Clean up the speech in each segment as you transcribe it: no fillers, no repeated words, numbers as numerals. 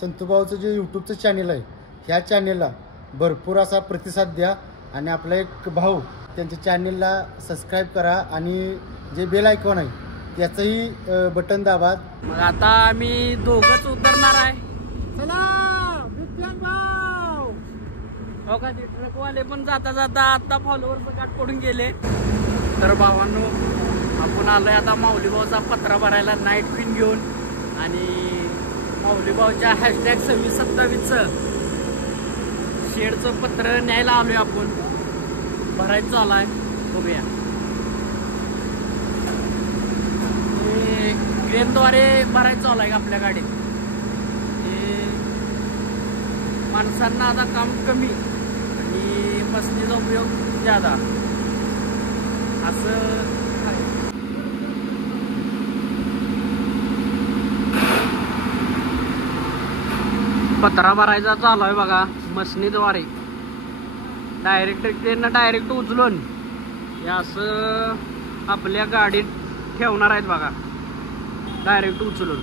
संतूभाऊचं जे यूट्यूबचं चॅनल आहे ह्या चॅनलला भरपूर असा प्रतिसाद द्या आणि आपला एक भाऊ त्यांच्या चॅनलला सबस्क्राईब करा आणि जे बेल आयकॉन आहे त्याचंही बटन दाबा. मग आता आम्ही दोघंच उतरणार आहे. चला विज्ञान भाऊ. हो का, ते ट्रकवाले पण जाता जाता आता फॉलोअरचं गाठ पडून गेले. तर भावांनो आपण आलोय आता माऊलीभाऊचा पत्रा भरायला नाईट पिन घेऊन आणि माऊलीभाऊच्या #2627चं शेडचं पत्र न्यायला आलोय आपण. भरायचं आलाय बघूया. क्रेनद्वारे भरायचं आलाय आपल्या गाडीत. माणसांना आता काम कमी आणि मशीनीचा उपयोग ज्यादा असं आहे. पत्रा भरायचा चालू आहे बघा मशीनीद्वारे. डायरेक्ट उचलून हे असं आपल्या गाडीत ठेवणार आहेत बघा. डायरेक्ट उचलून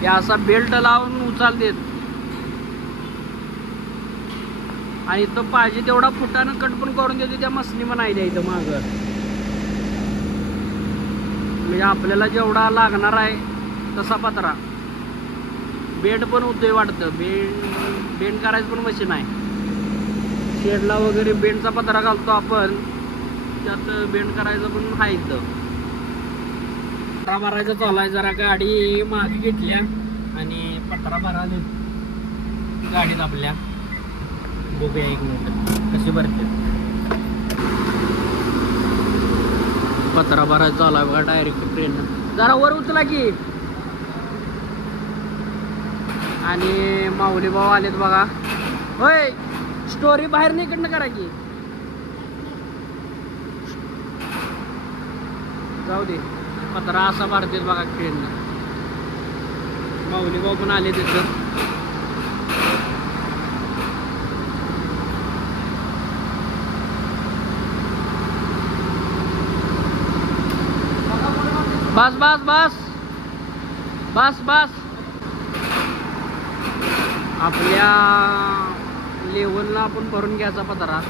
हे असा बेल्ट लावून उचलतात आणि तो पाहिजे तेवढा फुटानं कट पण करून देते त्या मशीनी पण आहे द्यायचं माग. म्हणजे आपल्याला जेवढा लागणार आहे तसा पत्रा. बेंड पण होतोय वाटतं. बेंड करायचं पण मशीन आहे. शेडला वगैरे बेंडचा पत्रा घालतो आपण, त्यात बेंड करायचं पण आहे इथं. पत्रा भरायचा चालू आहे. जरा गाडी मागे घेतल्या आणि पत्रा भराले गाडीत आपल्या. बघूया एक मिनिट कशी भरते. पत्रा भरायचा चालू आहे बघा डायरेक्ट ट्रेन. जरा वर उचला की. आणि माऊली भाऊ आलेत बघा. होय स्टोरी बाहेर नाही इकडनं करा की. जाऊ दे. पत्रा असा भरतेत बघा ट्रेननं. माऊली भाऊ पण आले तिथं. बस बस बस बस बस. आपल्या लेवलला आपण भरून घ्यायचा पत्रा.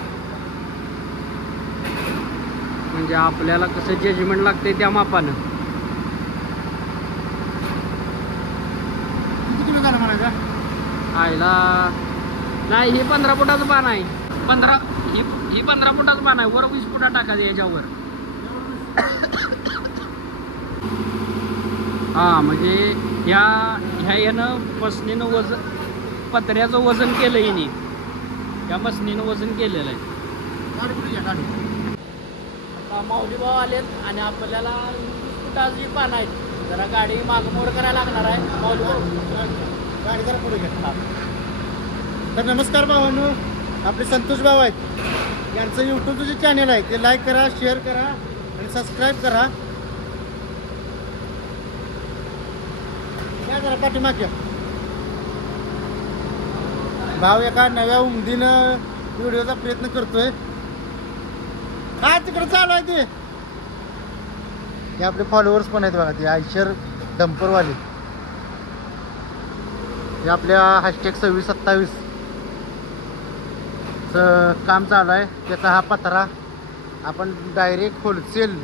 म्हणजे आपल्याला कसं जजमेंट लागते त्या मापानं. आयला नाही, हे 15 फुटाचं पान आहे. 15 ही 15 फुटाचं पान आहे. वर 20 फुटा टाकायचं याच्यावर. हा म्हणजे ह्या यानं मशनीनं वजन, पत्र्याचं वजन केलं हिने. या मशनीनं वजन केलेलं आहे. आता माऊली भाऊ आलेत आणि आपल्याला 20 फुटाची पान आहेत. जरा गाडी मागमोड करायला लागणार आहे. माऊली भाऊ गाडी जरा पुढे घेतला. तर नमस्कार भावांनो, आपले संतोष भाऊ आहेत. यांचं यूट्यूबचं जे चॅनल आहे ते लाईक करा, शेअर करा आणि सबस्क्राईब करा. या जरा पाठीमागे. भाऊ एका नव्या उमदीनं व्हिडिओचा प्रयत्न करतोय. काय तिकडे चालू आहे ते. हे आपले फॉलोअर्स पण आहेत बघा. ते आयशर डंपरवाले. हे आपल्या #2627 काम चालू आहे. त्याचा हा पत्रा आपण डायरेक्ट होलसेल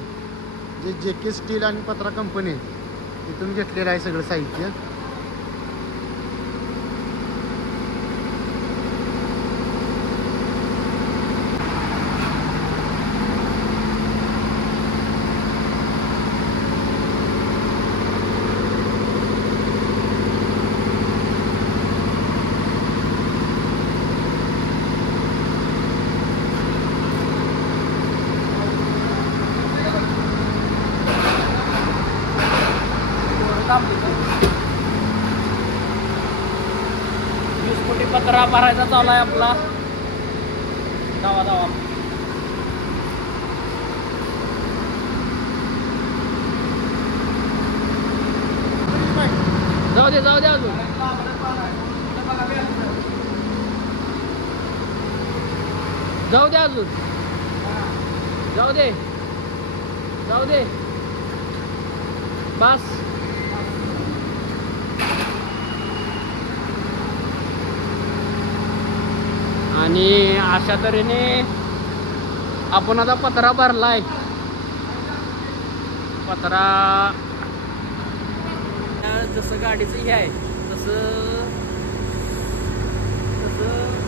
जे JK स्टील आणि पत्रा कंपनी तिथून घेतलेलं आहे सगळं साहित्य. पत्रा भरायचा चालू आहे आपला. जावा जावा. जाऊ दे जाऊ दे अजून. जाऊ दे अजून. जाऊ दे जाऊ दे. बस आणि अशा तऱ्हेने आपण आता पत्रा भरलाय. पत्रा जसं गाडीचं हे आहे तसं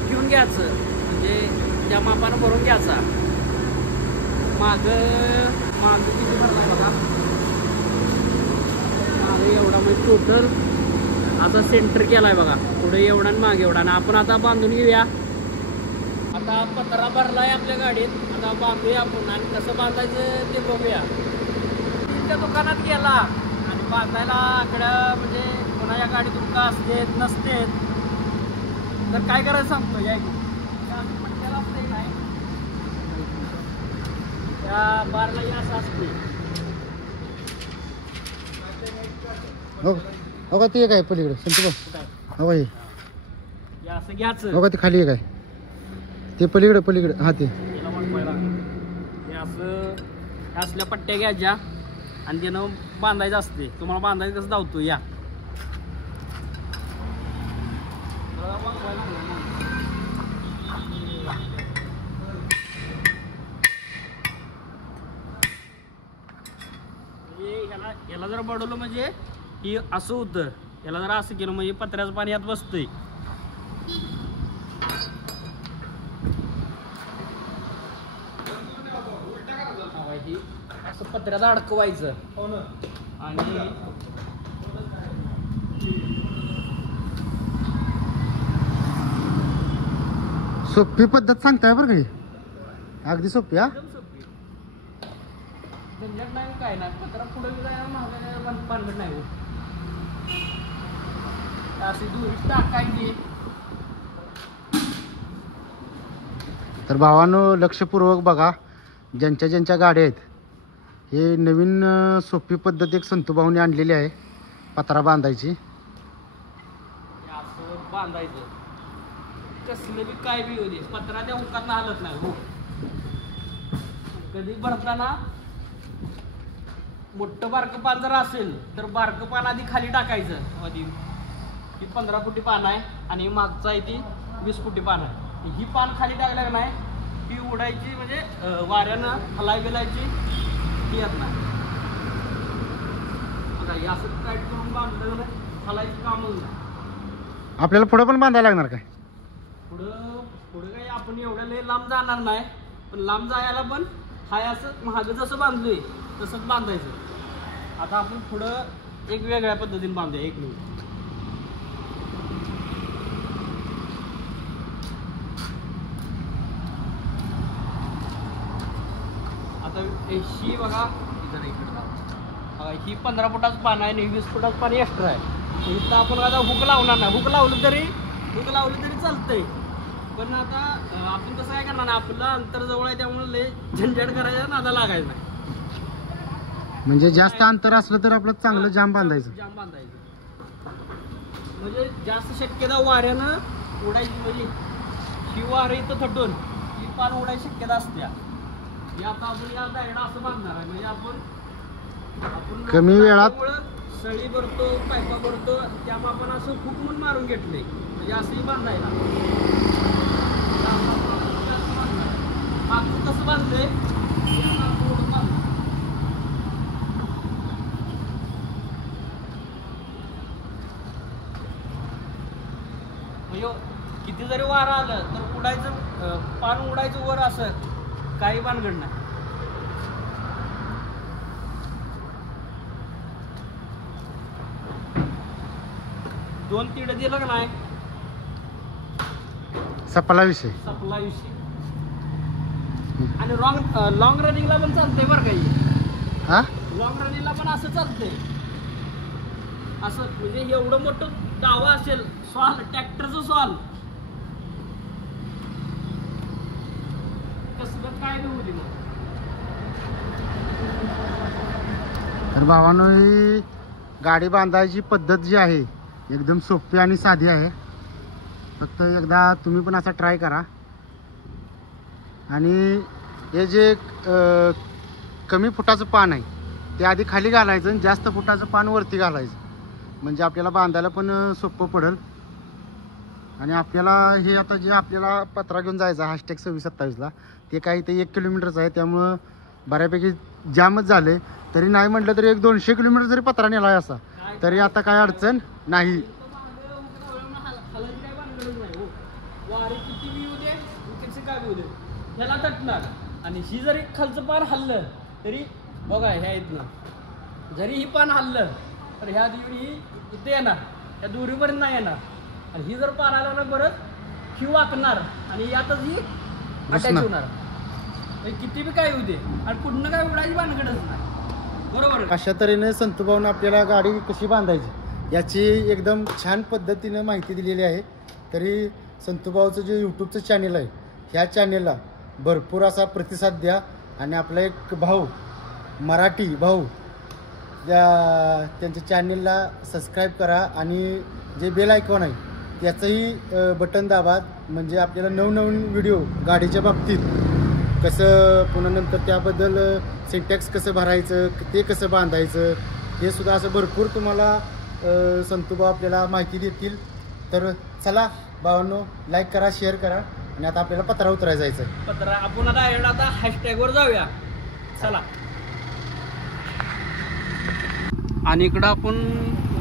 घेऊन घ्यायचं, म्हणजे त्या मापानं भरून घ्यायचा. मागं किती भरलाय बघा, मागं एवढा म्हणजे टोटल असा सेंटर केलाय बघा, पुढे एवढा आणि मागे एवढा. आणि आपण आता बांधून घेऊया. आता पत्रा भरलाय आपल्या गाडीत, आता बांधूया आपण. आणि कसं बांधायचं ते बघूया. त्या दुकानात गेला आणि बांधायला आकड्या म्हणजे कोणाच्या गाडीतून का असतेत नसतेत तर काय करायचं सांगतो. या पट्ट्याला असते नाही, त्या बारलाही असं असते. हो का, ती एक आहे पलीकडे संतू. हो हे असं घ्यायचं. हो का, ती खाली एक आहे, ते पलीकडे हा ते असं असल्या पट्ट्या घ्यायच्या आणि त्यानं बांधायचं असते. तुम्हाला बांधायचं कसं धावतो या. याला जर बडवलं म्हणजे ही असं होतं, याला जर असं केलं म्हणजे पत्र्याचं पाणी यात बसतंय. असं पत्र्यात अडकवायचं आणि सोपी पद्धत सांगताय बरं काही, अगदी सोपी. हा झंझट नाही काय नाही, पत्रा पुढे जायला महागायला भानगड नाही. अशी दुरी टाकायची. तर भावांनो लक्षपूर्वक बघा, ज्यांच्या गाड्या आहेत, हे नवीन सोपी पद्धत एक संतूभाऊने आणलेली आहे पत्रा बांधायची. असं बांधायचं, कसलं बी काय बी होते, पत्रा त्या उकात हलत नाही. हो, कधी भरताना मोठं बारकं पान जर असेल तर बारकं पान आधी खाली टाकायचं. आधी ही 15 फुटी पान आहे आणि मागचं आहे ती 20 फुटी पान आहे. ही पान खाली टाकल्या नाही ती उडायची, म्हणजे वाऱ्यानं हलाय बिलायची ती येत नाही. आता हे असं टाईट करून बांधलं नाही, हलायचं कामच नाही. आपल्याला पुढं पण बांधायला लागणार काय? पुढं काही आपण एवढ्या लय लांब जाणार नाही, पण लांब जायला पण हाय असं महाग जसं बांधलोय तसंच बांधायचं. आता आपण पुढं एक वेगळ्या पद्धतीने बांधूया. एक मिनिट. आता ही बघा ही 15 फुटाचं पान आहे आणि 20 फुटाचं पाणी एक्स्ट्रा आहे. इथं आपण आता हुक लावणार नाही. हुक लावलं तरी चालतंय, पण आता आपण कसं काय करणार नाही, आपलं अंतर जवळ आहे त्यामुळे लय झंझट करायचं नादा लागायचं नाही. म्हणजे जास्त अंतर असलं तर आपलं चांगलं जाम बांधायचं. म्हणजे जास्त शक्यता वाऱ्यानं उडायची, म्हणजे ही वारं इथं थटून ही पान उडायची शक्यता असते. आता आपण या दायडा असं बांधणार आहे, म्हणजे आपण कमी वेळात सळी भरतो, पायपा भरतो, त्यामुळे आपण असं फुकून मारून घेतलंय. म्हणजे असंही बांधायला मागचं कसं बांधलंय किती जरी वारा आलं तर उडायचं, पान उडायचं वर, असं काही भानगड नाही. दोन तिड दिलं का नाही सपला विषय. आणि लॉंग रनिंगला पण चालतंय बरं काही. हा, लॉंग रनिंगला पण असं चालतंय. असं म्हणजे एवढं मोठं दावा असेल, सॉल ट्रॅक्टरचं सॉल कसं काय बी होती. तर भावांनो ही गाडी बांधायची पद्धत जी आहे एकदम सोपी आणि साधी आहे. फक्त एकदा तुम्ही पण असा ट्राय करा. आणि हे जे कमी फुटाचं पान आहे ते आधी खाली घालायचं आणि जास्त फुटाचं पान वरती घालायचं, म्हणजे आपल्याला बांधायला पण सोपं पडेल. आणि आपल्याला हे आता जे आपल्याला पत्रा घेऊन जायचं #2627ला ते काही ते 1 किलोमीटरचं आहे, त्यामुळं बऱ्यापैकी जामच झाले. तरी नाही म्हटलं तरी 100-200 किलोमीटर जरी पत्रा नेला आहे असा तरी आता काय अडचण नाही. ह्याला तटणार आणि ही जरी खालचं पान हल्लं तरी बघा ह्या इथनं जरी ही पान हल्लं तर ह्या ही इथे येणार, ह्या दोरीपर्यंत नाही येणार. आणि ही जर पान आलं ना परत ही वाकणार आणि यातच ही अटॅच होणार. किती बी काय होऊ दे आणि कुठनं काय उडायची भानगडच नाही. बरोबर. अशा तऱ्हेने संतूभाऊनं आपल्याला गाडी कशी बांधायची याची एकदम छान पद्धतीनं माहिती दिलेली आहे. तरी संतूभाऊचं जे यूट्यूबचं चॅनल आहे ह्या चॅनलला भरपूर असा प्रतिसाद द्या. आणि आपला एक भाऊ मराठी भाऊ त्यांच्या चॅनलला सबस्क्राईब करा आणि जे बेल आयकॉन आहे त्याचंही बटन दाबा. म्हणजे आपल्याला नवनवीन व्हिडिओ गाडीच्या बाबतीत कसं पुन्हा नंतर त्याबद्दल सिंटॅक्स कसं भरायचं ते कसं बांधायचं हे सुद्धा असं भरपूर तुम्हाला संतूभाऊ आपल्याला माहिती देतील. तर चला भावांनो, लाईक करा, शेअर करा. आणि आता आपल्याला पत्रा उतरायला जायचं आहे. पत्रा आपण आता हॅशटॅगवर जाऊया. चला. आणि इकडं आपण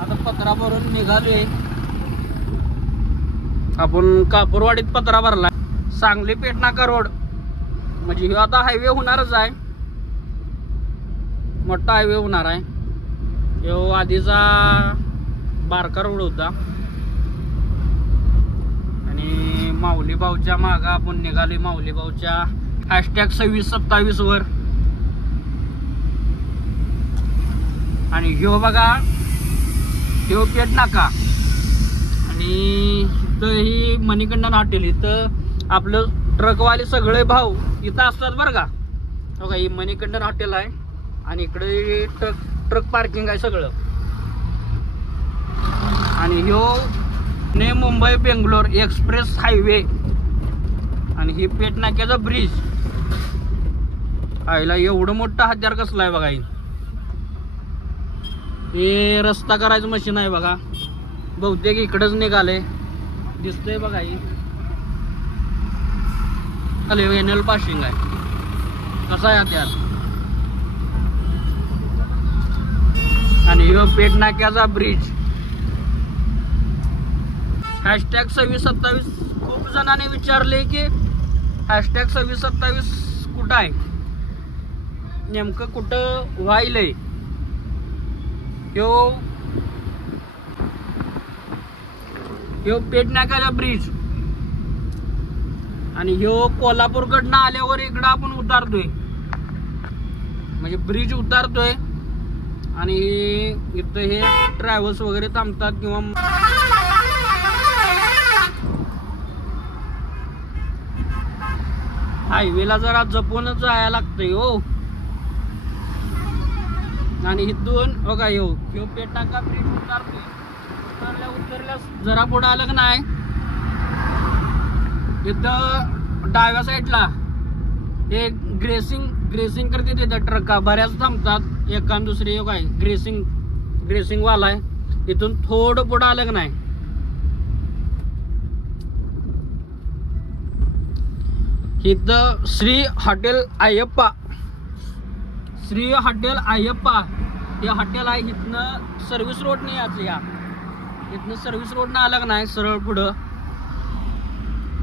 आता पत्रा भरून निघालोय. आपण कापूरवाडीत पत्रा भरला. सांगली पेटनाका रोड म्हणजे हे आता हायवे होणारच आहे, मोठा हायवे होणार आहे. ह्यो आधीचा बारका रोड होता. आणि माऊली भाऊच्या मागं आपण निघाले माऊली भाऊच्या #2627 वर. आणि ह्यो बघा ह्यो पेटनाका आणि इथं ही मणिकंदन हॉटेल. इथं आपलं ट्रकवाले सगळे भाऊ इथं असतात बरं का. बघा ही मणिकंदन हॉटेल आहे आणि इकडे ट्रक पार्किंग आहे सगळं. आणि ह्यो पुणे मुंबई बेंगलोर एक्सप्रेस हायवे आणि ही पेटनाक्याचा ब्रिज. आईला एवढं मोठं हत्यार कसलं आहे बघा. हे रस्ता करायचं मशीन आहे बघा. बहुतेक इकडंच निघाले दिसतंय बघा. ही एनएल पासिंग आहे. कसा आहे हत्यार. आणि ह्यो पेटनाक्याचा ब्रिज. #2627 खूप जणांनी विचारले की #2627 कुठं आहे, नेमकं कुठं व्हायलंय. ह्यो पेटनाक्याचा ब्रिज. आणि ह्यो कोल्हापूरकडनं आल्यावर इकडं आपण उतारतोय म्हणजे ब्रिज उतारतोय. आणि इथं हे ट्रॅव्हल्स वगैरे थांबतात किंवा हायवेला जरा जपूनच जायला लागतंय हो. आणि इथून बघा ह्यो पेटनाका ब्रिज उतारतोय. उतरल्या जरा पुढे आलं का नाही इथं डाव्या साईडला हे ग्रेसिंग करते तिथं ट्रका बऱ्याच थांबतात. एका दुसरी काय ग्रेसिंग वाला आहे. इथून थोडं पुढं आलं का नाही इथं श्री हॉटेल अय्यप्पा हे हॉटेल आहे. इथनं सर्व्हिस रोड नाही याच या इथनं सर्व्हिस रोड ना आलं का नाही सरळ पुढं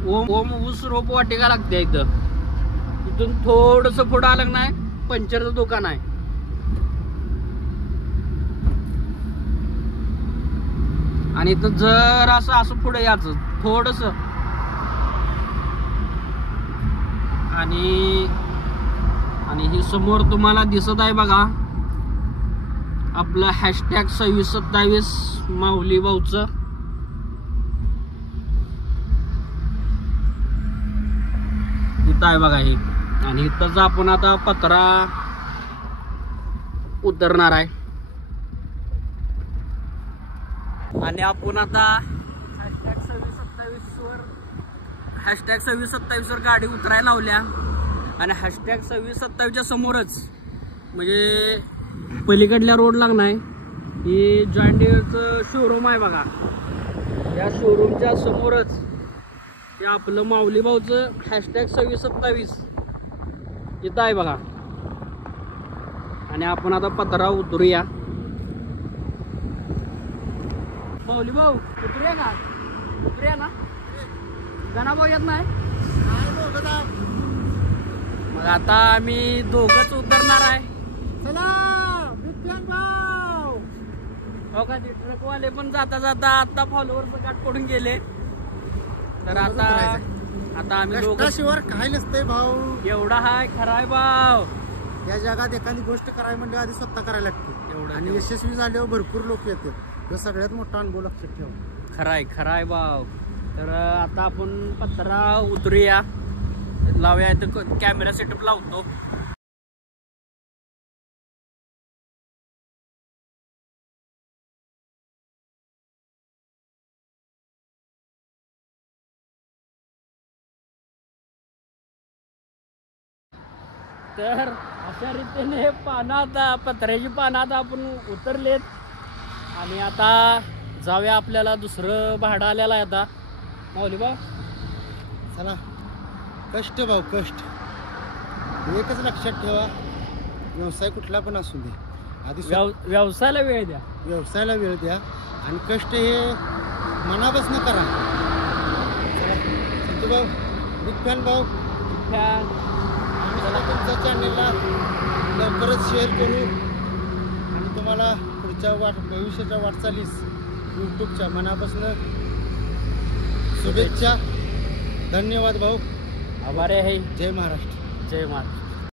ओम ऊस रोप वाटिका लागते. इथून थोडस पुढं आलं का नाही पंक्चरचं दुकान आहे. आणि इथं जर असं पुढे याचं थोडस. आणि ही समोर तुम्हाला दिसत आहे बघा आपलं #2627 माऊली भाऊचं. इथं आहे बघा हे. आणि इथंच आपण आता पत्रा उतरणार आहे. आणि आपण आता #2627 वर गाडी उतरायला लावल्या. आणि #2627च्या समोरच म्हणजे पलीकडल्या रोड लागणार ही जॉइंट डीरचं शोरूम आहे बघा. या शोरूमच्या समोरच ते आपलं माऊली भाऊचं #2627 इथं आहे बघा. आणि आपण आता पत्रा उतरूया. माऊली भाऊ उतरूया का? उतरूया ना? गणा भाऊ येत नाही. मग आता आम्ही दोघंच उतरणार आहे. चला विज्ञान भाऊ. हो का, ते ट्रकवाले पण जाता जाता आता फॉलोअरचं गाठ पडून गेले. तर आता आम्ही दोघं. शिवार काय नसतंय भाऊ. एवढा हाय खराय भाऊ. या जगात एखादी गोष्ट करायला म्हणजे आधी स्वतः करायला लागते एवढं आणि यशस्वी झाल्यावर भरपूर लोक येते. तो सगळ्यात मोठा अनुभव लक्षात ठेवा. खराय भाऊ. तर आता आपण पत्रा उतरूया. लावूया इथं कॅमेरा सेटअप लावतो. तर अशा रीतीने पत्र्याची पानं आता आपण उतरलेत. आणि आता जाऊया. आपल्याला दुसरं भाडं आलेलं आहे आता. माऊली भाऊ चला. कष्ट भाऊ कष्ट. एकच लक्षात ठेवा, व्यवसाय कुठला पण असू दे, आधी व्यवसायाला वेळ द्या. व्यवसायाला वेळ द्या आणि कष्ट हे मनापासून करा. चला संतू भाऊ, विज्ञान भाऊ, चला तुमच्या चॅनलला लवकरच शेअर करू आणि तुम्हाला पुढच्या भविष्याच्या वाटचालीस यूट्यूबच्या मनापासून शुभेच्छा. धन्यवाद भाऊ. आभारी आहे. जय महाराष्ट्र. जय महाराष्ट्र.